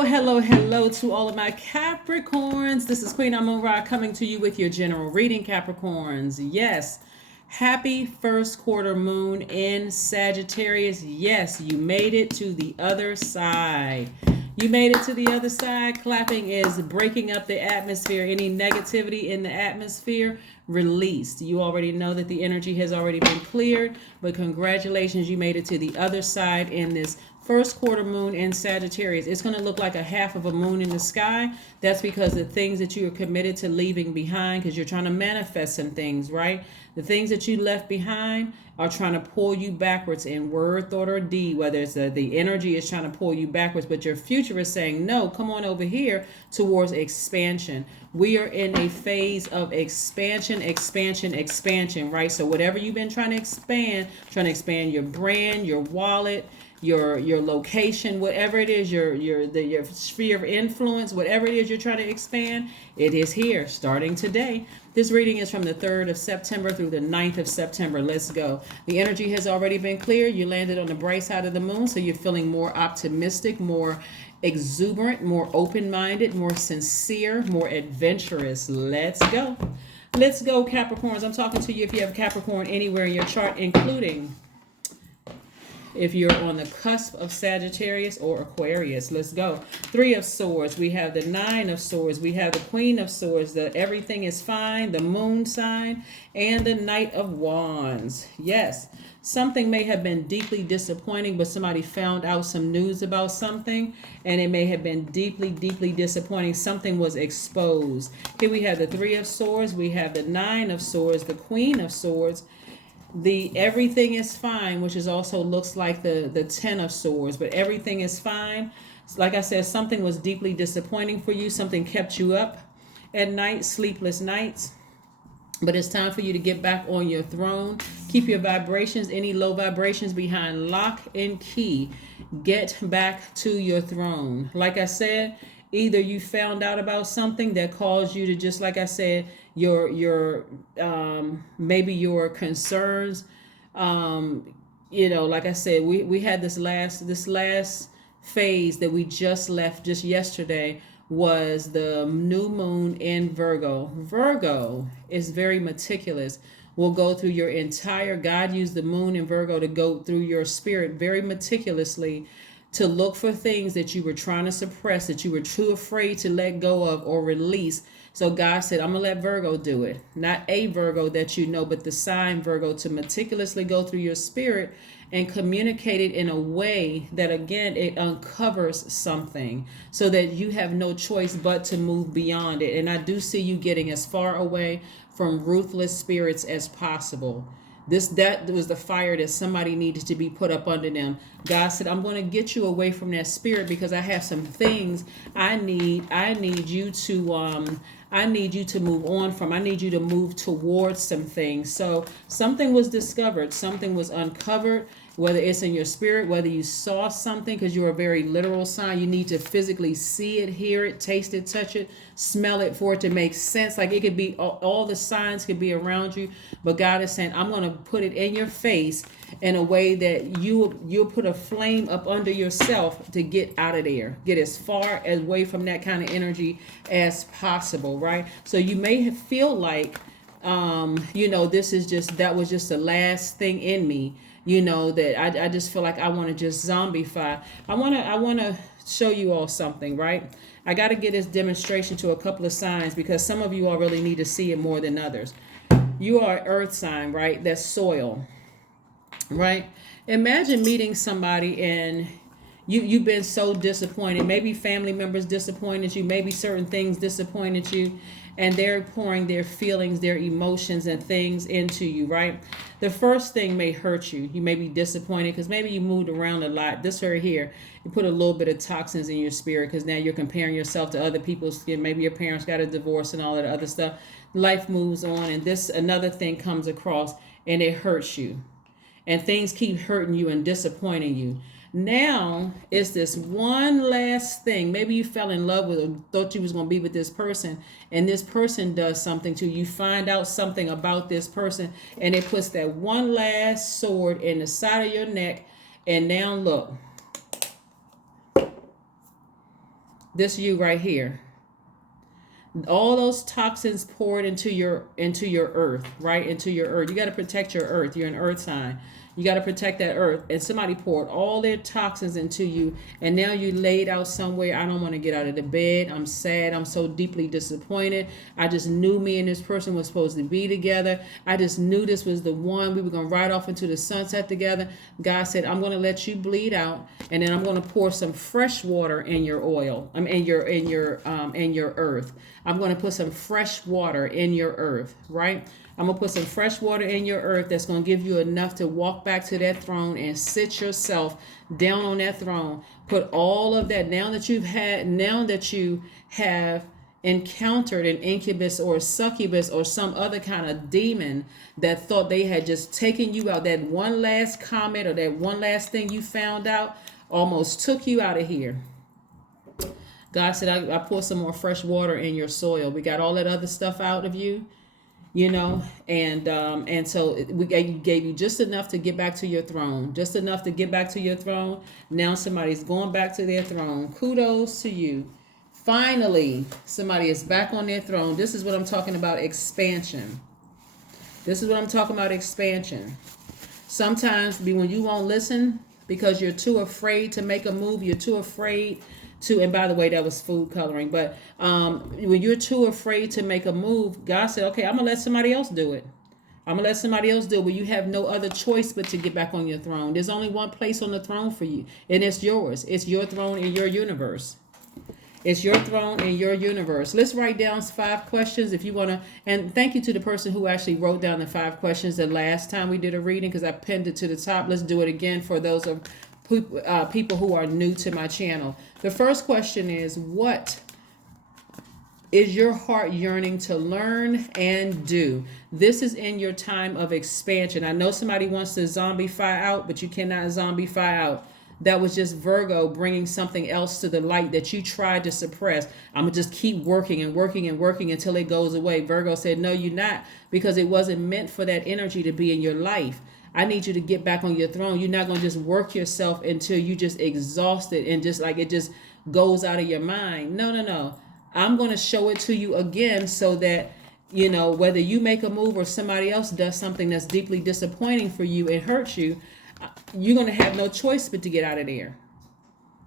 Hello, hello to all of my Capricorns. This is Queen Amun-Ra coming to you with your general reading, Capricorns. Yes, happy first quarter moon in Sagittarius. Yes, you made it to the other side. You made it to the other side. Clapping is breaking up the atmosphere. Any negativity in the atmosphere released. You already know that the energy has already been cleared, but congratulations, you made it to the other side in this first quarter moon in Sagittarius. It's going to look like a half of a moon in the sky. That's because the things that you are committed to leaving behind, because you're trying to manifest some things, right? The things that you left behind are trying to pull you backwards in word, thought, or deed. Whether it's the energy is trying to pull you backwards, but your future is saying, no, come on over here towards expansion. We are in a phase of expansion, right? So whatever you've been trying to expand your brand, your wallet, your location, whatever it is, your sphere of influence, whatever it is you're trying to expand, it is here starting today. This reading is from the 3rd of September through the 9th of September. Let's go. The energy has already been cleared. You landed on the bright side of the moon, so you're feeling more optimistic, more exuberant, more open-minded, more sincere, more adventurous. Let's go. Let's go, Capricorns. I'm talking to you if you have Capricorn anywhere in your chart, including if you're on the cusp of Sagittarius or Aquarius. Let's go. 3 of Swords. We have the 9 of Swords. We have the Queen of Swords. The everything is fine. The Moon sign. And the Knight of Wands. Yes. Something may have been deeply disappointing, but somebody found out some news about something, and it may have been deeply, deeply disappointing. Something was exposed. Here we have the 3 of Swords. We have the 9 of Swords. The Queen of Swords. The everything is fine, which is also looks like the 10 of Swords, but everything is fine. Like I said, something was deeply disappointing for you. Something kept you up at night, sleepless nights. But it's time for you to get back on your throne. Keep your vibrations, any low vibrations, behind lock and key. Get back to your throne. Like I said, either you found out about something that caused you to, just like I said, your maybe your concerns, like I said, we had this last phase that we just left just yesterday, was the new moon in Virgo is very meticulous. Will go through your entire, God used the moon in Virgo to go through your spirit very meticulously, to look for things that you were trying to suppress, that you were too afraid to let go of or release. So God said, I'm going to let Virgo do it. Not a Virgo that you know, but the sign Virgo, to meticulously go through your spirit and communicate it in a way that, again, it uncovers something so that you have no choice but to move beyond it. And I do see you getting as far away from ruthless spirits as possible. That was the fire that somebody needed to be put up under them. God said, I'm going to get you away from that spirit, because I have some things I need you to move on from. I need you to move towards some things. So something was discovered, something was uncovered, whether it's in your spirit, whether you saw something, because you're a very literal sign. You need to physically see it, hear it, taste it, touch it, smell it for it to make sense. Like, it could be, all the signs could be around you, but God is saying, I'm going to put it in your face in a way that you'll put a flame up under yourself to get out of there, get as far away from that kind of energy as possible, right? So you may feel like, that was just the last thing in me, that I just feel like I want to just zombify. I want to show you all something, right? I got to get this demonstration to a couple of signs, because some of you all really need to see it more than others. You are an earth sign, right? That's soil, right? Imagine meeting somebody and you've been so disappointed. Maybe family members disappointed you. Maybe certain things disappointed you. And they're pouring their feelings, their emotions and things into you, right? The first thing may hurt you. You may be disappointed because maybe you moved around a lot. This right here, you put a little bit of toxins in your spirit, because now you're comparing yourself to other people's skin. Maybe your parents got a divorce and all that other stuff. Life moves on, and another thing comes across and it hurts you. And things keep hurting you and disappointing you. Now it's this one last thing. Maybe you fell in love with or thought you was going to be with this person, and this person does something to you. You find out something about this person, and it puts that one last sword in the side of your neck. And now look, This you right here. All those toxins poured into your earth, right? Into your earth. You got to protect your earth. You're an earth sign. You got to protect that earth. And somebody poured all their toxins into you, and now you laid out somewhere. I don't want to get out of the bed. I'm sad. I'm so deeply disappointed. I just knew me and this person was supposed to be together. I just knew this was the one. We were going to ride off into the sunset together. God said, I'm going to let you bleed out, and then I'm going to pour some fresh water in your oil. In your earth. I'm going to put some fresh water in your earth, right? I'm going to put some fresh water in your earth that's going to give you enough to walk back to that throne and sit yourself down on that throne. Put all of that, now that you have encountered an incubus or a succubus or some other kind of demon that thought they had just taken you out, that one last comment or that one last thing you found out almost took you out of here. God said, I pour some more fresh water in your soil. We got all that other stuff out of you, and so we gave you just enough to get back to your throne, just enough to get back to your throne. Now somebody's going back to their throne. Kudos to you. Finally, somebody is back on their throne. This is what I'm talking about, expansion. This is what I'm talking about, expansion. Sometimes when you won't listen because you're too afraid to make a move, you're too afraid to, and by the way, that was food coloring, but when you're too afraid to make a move, God said, okay, I'm going to let somebody else do it. I'm going to let somebody else do it, but you have no other choice but to get back on your throne. There's only one place on the throne for you, and it's yours. It's your throne in your universe. It's your throne in your universe. Let's write down 5 questions if you want to. And thank you to the person who actually wrote down the 5 questions the last time we did a reading, because I pinned it to the top. Let's do it again for those of people who are new to my channel. The first question is, what is your heart yearning to learn and do? This is in your time of expansion. I know somebody wants to zombify out, but you cannot zombify out. That was just Virgo bringing something else to the light that you tried to suppress. I'm going to just keep working and working and working until it goes away. Virgo said, no, you're not, because it wasn't meant for that energy to be in your life. I need you to get back on your throne. You're not going to just work yourself until you just exhausted and just like it just goes out of your mind. No. I'm going to show it to you again so that, whether you make a move or somebody else does something that's deeply disappointing for you and hurts you, you're going to have no choice but to get out of there.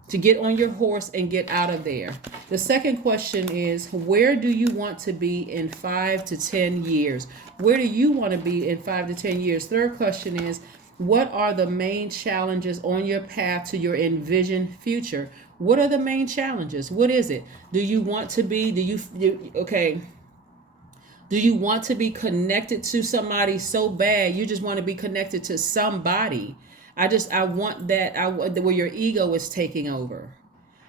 To get on your horse and get out of there. The second question is, where do you want to be in 5 to 10 years? Where do you want to be in 5 to 10 years? Third question is, what are the main challenges on your path to your envisioned future? What are the main challenges? What is it? Do you want to be, do you want to be connected to somebody so bad? You just want to be connected to somebody. I want that, where your ego is taking over.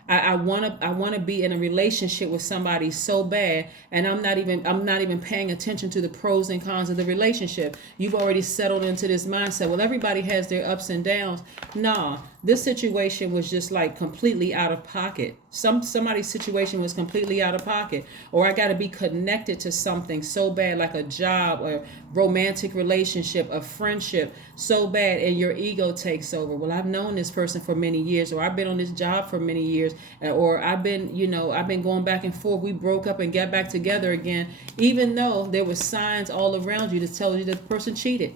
I want to be in a relationship with somebody so bad, and I'm not even paying attention to the pros and cons of the relationship. You've already settled into this mindset. Well, everybody has their ups and downs. No, this situation was just like completely out of pocket. Somebody's situation was completely out of pocket, or I got to be connected to something so bad, like a job or romantic relationship, a friendship so bad, and your ego takes over. Well, I've known this person for many years, or I've been on this job for many years, or I've been going back and forth. We broke up and got back together again, even though there were signs all around you to tell you that the person cheated.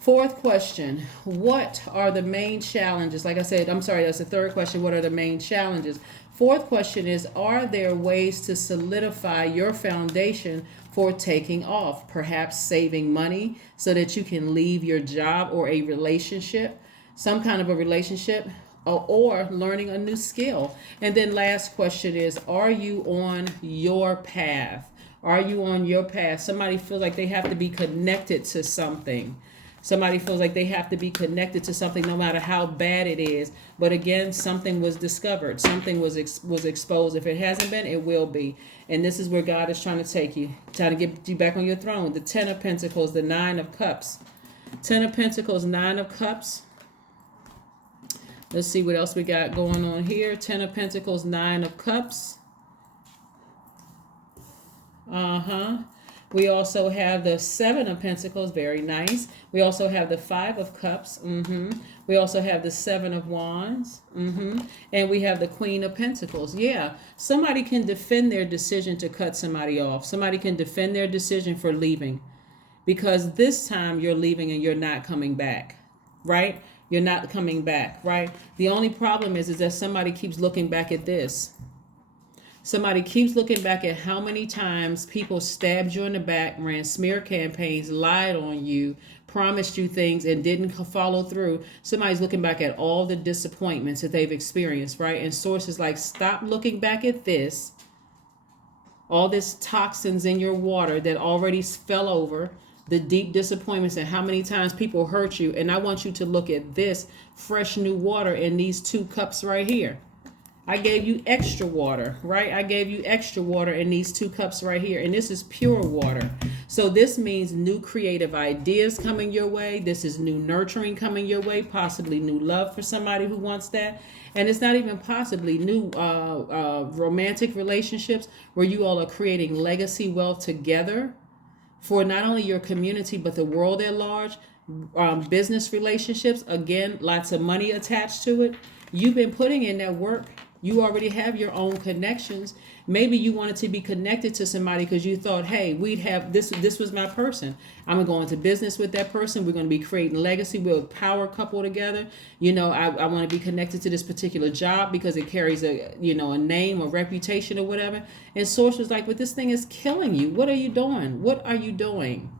Fourth question, what are the main challenges? Like I said, I'm sorry, that's the third question. What are the main challenges? Fourth question is, are there ways to solidify your foundation for taking off? Perhaps saving money so that you can leave your job or a relationship, some kind of a relationship, or learning a new skill. And then last question is, are you on your path? Are you on your path? Somebody feels like they have to be connected to something. Somebody feels like they have to be connected to something no matter how bad it is. But again, something was discovered. Something was exposed. If it hasn't been, it will be. And this is where God is trying to take you. Trying to get you back on your throne. The 10 of Pentacles, the 9 of Cups. 10 of Pentacles, 9 of Cups. Let's see what else we got going on here. 10 of Pentacles, 9 of Cups. We also have the Seven of Pentacles, very nice. We also have the Five of Cups. We also have the Seven of Wands. And we have the Queen of Pentacles. Yeah, somebody can defend their decision to cut somebody off. Somebody can defend their decision for leaving. Because this time you're leaving and you're not coming back, right? You're not coming back, right? The only problem is that somebody keeps looking back at this. Somebody keeps looking back at how many times people stabbed you in the back, ran smear campaigns, lied on you, promised you things and didn't follow through. Somebody's looking back at all the disappointments that they've experienced, right? And sources like, stop looking back at this. All this toxins in your water that already fell over, the deep disappointments and how many times people hurt you. And I want you to look at this fresh new water in these 2 cups right here. I gave you extra water, right? I gave you extra water in these 2 cups right here. And this is pure water. So this means new creative ideas coming your way. This is new nurturing coming your way, possibly new love for somebody who wants that. And it's not even possibly new romantic relationships where you all are creating legacy wealth together for not only your community, but the world at large. Business relationships, again, lots of money attached to it. You've been putting in that work. You already have your own connections. Maybe you wanted to be connected to somebody because you thought, hey, we'd have this was my person. I'm going to go into business with that person. We're going to be creating legacy. We'll power couple together. I want to be connected to this particular job because it carries a name or reputation or whatever. And source was like, but this thing is killing you. What are you doing? What are you doing?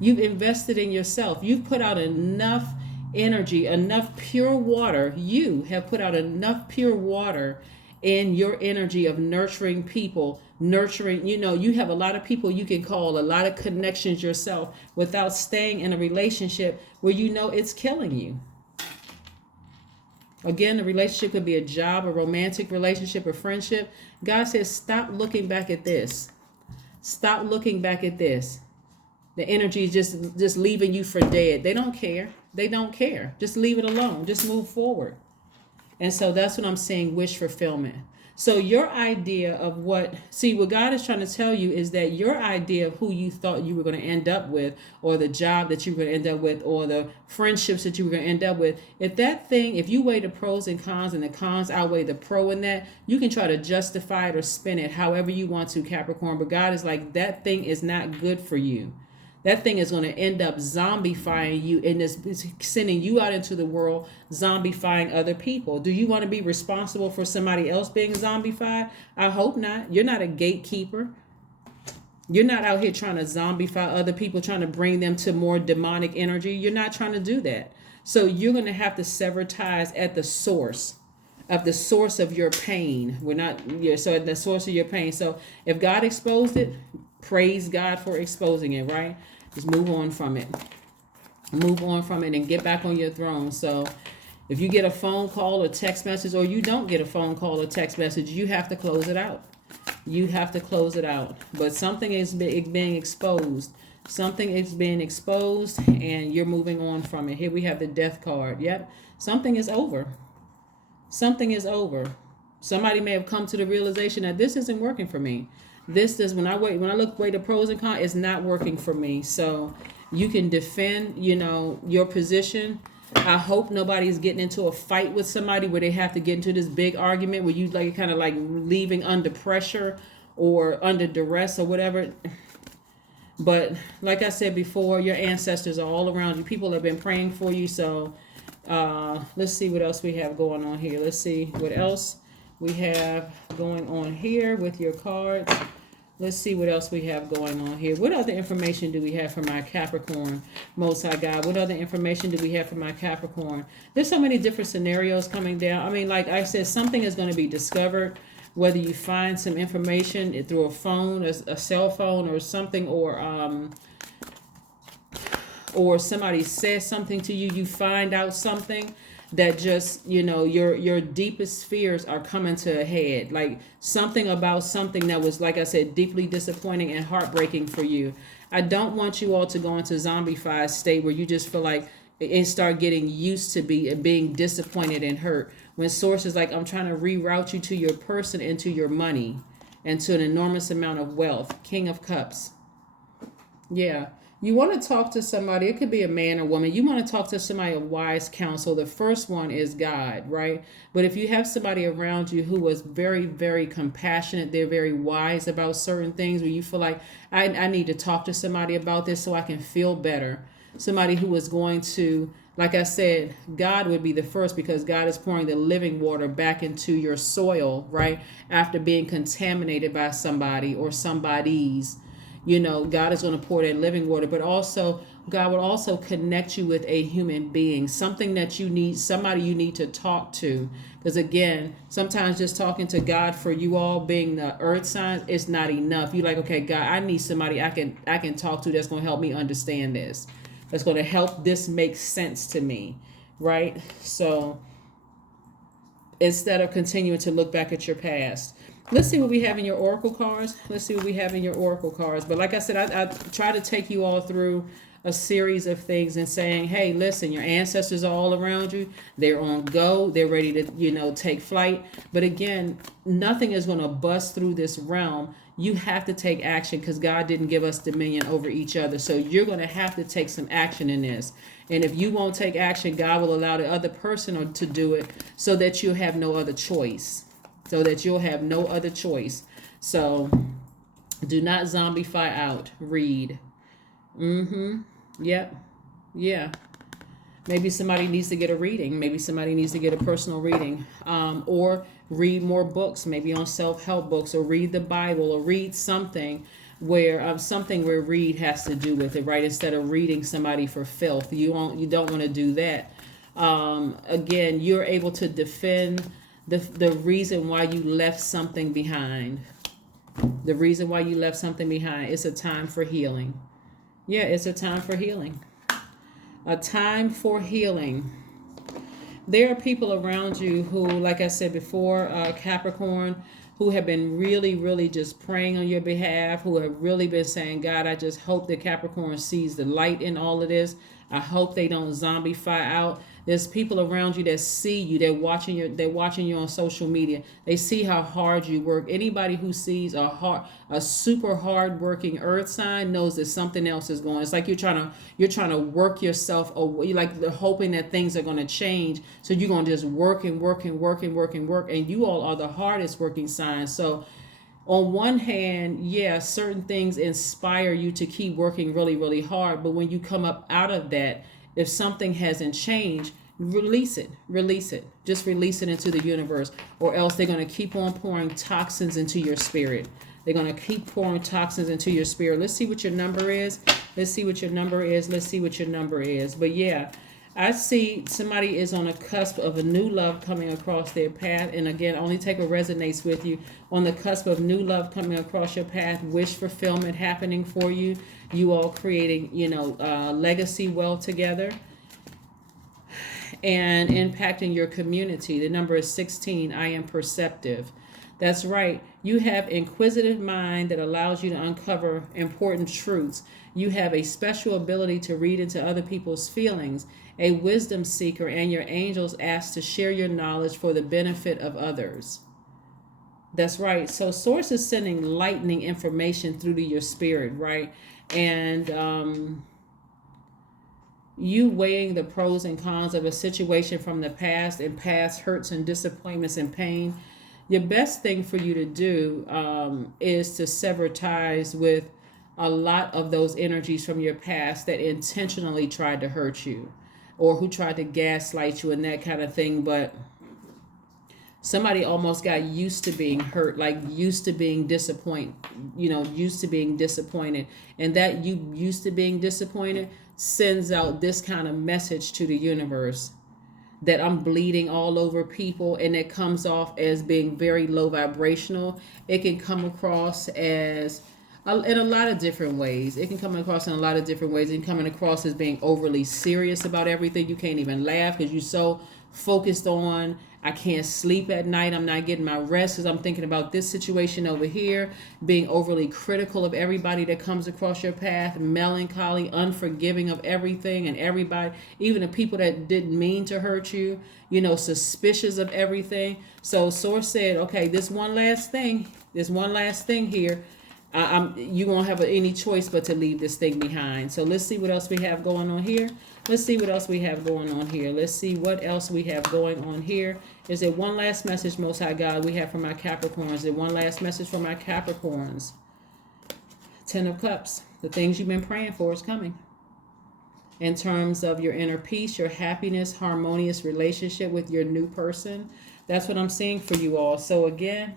You've invested in yourself. You've put out enough energy, enough pure water. You have put out enough pure water in your energy of nurturing people, nurturing, you have a lot of people you can call, a lot of connections yourself without staying in a relationship where it's killing you. Again, the relationship could be a job, a romantic relationship, a friendship. God says, stop looking back at this. Stop looking back at this. The energy is just leaving you for dead. They don't care. They don't care. Just leave it alone. Just move forward. And so that's what I'm saying, wish fulfillment. So your idea of what God is trying to tell you is that your idea of who you thought you were going to end up with, or the job that you were going to end up with, or the friendships that you were going to end up with, if you weigh the pros and cons and the cons outweigh the pro in that, you can try to justify it or spin it however you want to, Capricorn. But God is like, that thing is not good for you. That thing is going to end up zombifying you and is sending you out into the world, zombifying other people. Do you want to be responsible for somebody else being zombified? I hope not. You're not a gatekeeper. You're not out here trying to zombify other people, trying to bring them to more demonic energy. You're not trying to do that. So you're going to have to sever ties at the source of your pain. So at the source of your pain. So if God exposed it, praise God for exposing it, right? Just move on from it. Move on from it and get back on your throne. So if you get a phone call or text message, or you don't get a phone call or text message, you have to close it out. You have to close it out. But something is being exposed. Something is being exposed and you're moving on from it. Here we have the death card. Yep. Something is over. Something is over. Somebody may have come to the realization that this isn't working for me. When I weigh the pros and cons, it's not working for me. So you can defend, your position. I hope nobody's getting into a fight with somebody where they have to get into this big argument where you kind of leaving under pressure or under duress or whatever. But like I said before, your ancestors are all around you. People have been praying for you. So let's see what else we have going on here. Let's see what else we have going on here with your cards. Let's see what else we have going on here. What other information do we have for my Capricorn, Most High God? What other information do we have for my Capricorn? There's so many different scenarios coming down. I mean, like I said, something is going to be discovered, whether you find some information through a phone, a cell phone or something, or somebody says something to you, you find out something that just, your deepest fears are coming to a head. Like something about something that was, like I said, deeply disappointing and heartbreaking for you. I don't want you all to go into zombified state where you just feel like and start getting used to being disappointed and hurt. When source is like, I'm trying to reroute you to your person and to your money. and to an enormous amount of wealth. King of Cups. Yeah. You want to talk to somebody, it could be a man or woman. You want to talk to somebody of wise counsel. The first one is God, right? But if you have somebody around you who was very, very compassionate, they're very wise about certain things, where you feel like, I need to talk to somebody about this so I can feel better. Somebody who is going to, like I said, God would be the first, because God is pouring the living water back into your soil, right? After being contaminated by somebody or somebody's. God is going to pour that living water, but also God will also connect you with a human being, something that you need, somebody you need to talk to. Because again, sometimes just talking to God, for you all being the earth signs, it's not enough. You're like, okay, God, I need somebody I can talk to that's going to help me understand this. That's going to help this make sense to me, right? So instead of continuing to look back at your past. Let's see what we have in your oracle cards. But like I said, I try to take you all through a series of things and saying, hey, listen, your ancestors are all around you. They're on go. They're ready to, take flight. But again, nothing is going to bust through this realm. You have to take action, because God didn't give us dominion over each other. So you're going to have to take some action in this. And if you won't take action, God will allow the other person to do it, so that you have no other choice. So do not zombify out. Read. Yep. Yeah. Maybe somebody needs to get a reading. Maybe somebody needs to get a personal reading. Or read more books, maybe on self-help books, or read the Bible, or read something where read has to do with it, right? Instead of reading somebody for filth. You don't want to do that. Again, you're able to defend the reason why you left something behind. The reason why you left something behind. It's a time for healing. Yeah, it's a time for healing. A time for healing. There are people around you who, like I said before, Capricorn, who have been really, really just praying on your behalf, who have really been saying, God, I just hope that Capricorn sees the light in all of this. I hope they don't zombify out. There's people around you that see you. They're watching you on social media. They see how hard you work. Anybody who sees a super hard working earth sign knows that something else is going. It's like you're trying to work yourself away. You're like hoping that things are going to change. So you're going to just work and work and work and work and work. And you all are the hardest working signs. So on one hand, yeah, certain things inspire you to keep working really, really hard. But when you come up out of that, if something hasn't changed, release it. Just release it into the universe, or else they're going to keep on pouring toxins into your spirit. Let's see what your number is. But yeah, I see somebody is on a cusp of a new love coming across their path. And again, only take what resonates with you. On the cusp of new love coming across your path, wish fulfillment happening for you. You all creating, legacy wealth together and impacting your community. The number is 16. I am perceptive. That's right. You have inquisitive mind that allows you to uncover important truths. You have a special ability to read into other people's feelings, a wisdom seeker, and your angels ask to share your knowledge for the benefit of others. That's right. So Source is sending lightning information through to your spirit, right? And you weighing the pros and cons of a situation from the past and past hurts and disappointments and pain. Your best thing for you to do is to sever ties with a lot of those energies from your past that intentionally tried to hurt you, or who tried to gaslight you and that kind of thing. But somebody almost got used to being hurt, like used to being disappointed, And that you used to being disappointed sends out this kind of message to the universe that I'm bleeding all over people, and it comes off as being very low vibrational. It can come across as in a lot of different ways. It can come across as being overly serious about everything. You can't even laugh because you're so focused on, I can't sleep at night. I'm not getting my rest because I'm thinking about this situation over here. Being overly critical of everybody that comes across your path. Melancholy, unforgiving of everything and everybody. Even the people that didn't mean to hurt you. Suspicious of everything. So Source said, okay, this one last thing. There's one last thing here. You won't have any choice but to leave this thing behind. So let's see what else we have going on here. Let's see what else we have going on here. Let's see what else we have going on here. Is there one last message, Most High God, we have for my Capricorns? Is there one last message for my Capricorns? Ten of Cups. The things you've been praying for is coming. In terms of your inner peace, your happiness, harmonious relationship with your new person. That's what I'm seeing for you all. So again,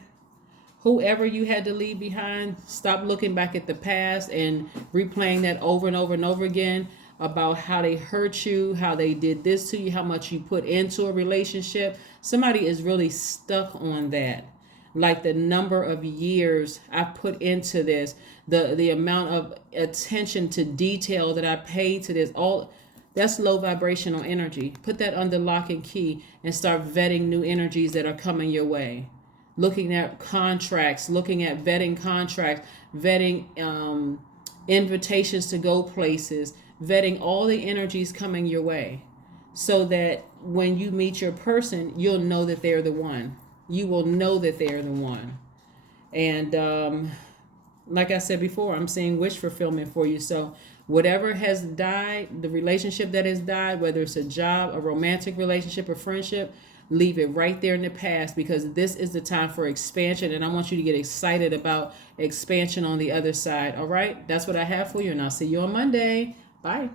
whoever you had to leave behind, stop looking back at the past and replaying that over and over and over again about how they hurt you, how they did this to you, how much you put into a relationship. Somebody is really stuck on that. Like the number of years I put into this, the amount of attention to detail that I paid to this, all that's low vibrational energy. Put that under lock and key and start vetting new energies that are coming your way. Looking at contracts, looking at vetting contracts, vetting invitations to go places, vetting all the energies coming your way, so that when you meet your person, you'll know that they're the one. You will know that they're the one. And like I said before, I'm seeing wish fulfillment for you. So whatever has died, the relationship that has died, whether it's a job, a romantic relationship, or friendship, leave it right there in the past, because this is the time for expansion. And I want you to get excited about expansion on the other side. All right. That's what I have for you. And I'll see you on Monday. Bye.